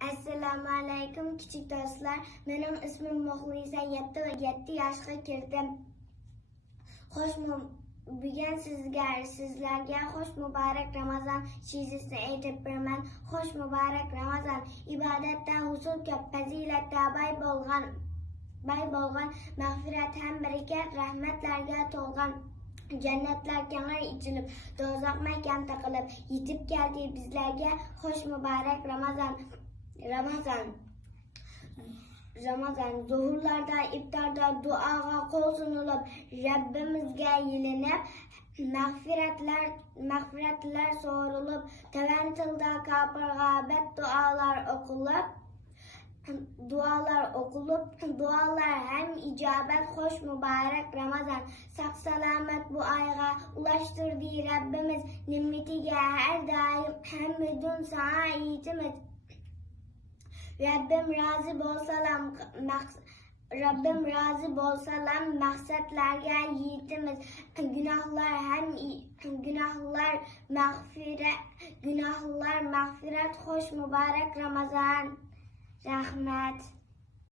Assalamu alaykum küçük dostlar. Benim ismim Muhlisa. 7 yaşga kirdim. Bugün sizlerge hoş mübarek Ramazan şiirisini aytib beraman. Hoş mübarek Ramazan ibadette husul köp, fazilette bay bolgan, mağfiret hem bereket, rahmetlerge tolgan. Cennetler kenar içilip, dozak mekan takılıp, yitip geldi bizlerge hoş mübarek Ramazan. Zuhurlarda, iftarda, duaga kol sunulup, Rabbimizge yelinip, mağfiretler sorulup, teventilda kapır dualar okulup, dualar hem icabet, hoş mübarek Ramazan. Sak selamet bu ayga ulaştırdı Rabbimiz, nimmetige her daim hem müdün sana iyitimiz. Rabbim razı bolsalam maksatlarga yetimiz. Günahlar mağfiret hoş mübarek Ramazan. Rahmet.